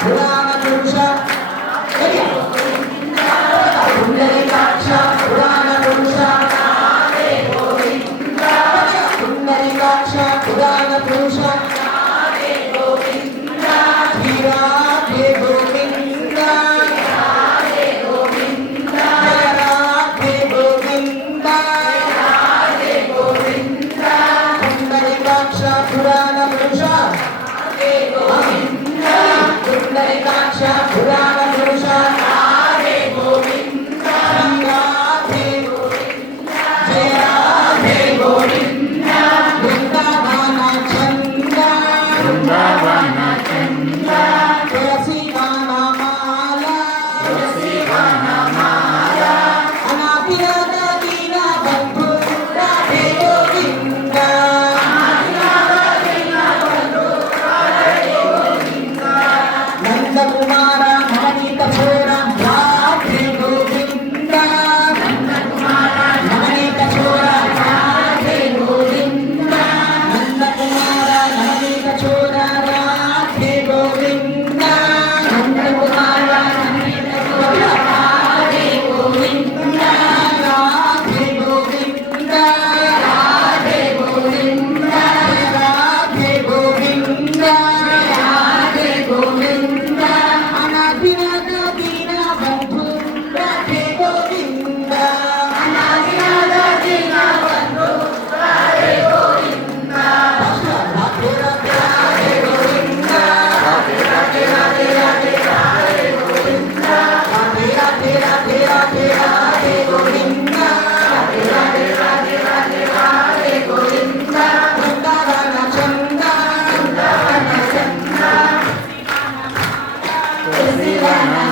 पुराण पुरुष पुंडरीकाक्ष पुराण पुरुष पुंडरीकाक्ष पुराण पुरुष श्री राधे गोविंद जय राधे गोविंद पुंडरीकाक्ष पुराण पुरुष पुंडरीकाक्ष पुराण पुरुष श्री राधे जय राधे गोविंद वृंदावन चंद्र तुलसी वनमाला अनापिनाथ दीन बंधु राधे गोविंद नंद कुमार नवनीत छोर राधे गोविंद नवनीत छोर राधे गोविंद नंद कुमार नवनीत छोर राधे गोविंद नंद कुमार नवनीत छोर राधे गोविंद राधे गोविंद राधे गोविंद राधे गोविंद राधे गोविंद अनादिनाथ दीन बंधु राधे गोविंद अनादिनाथ दीन बंधु राधे गोविंद राधे राधे राधे गोविंद राधे राधे राधे राधे राधे गोविंद राधे राधे राधे राधे राधे गोविंद राधे राधे राधे राधे राधे गोविंद वृंदावन चंद्र वृंदावन चंद्र तुलसी वन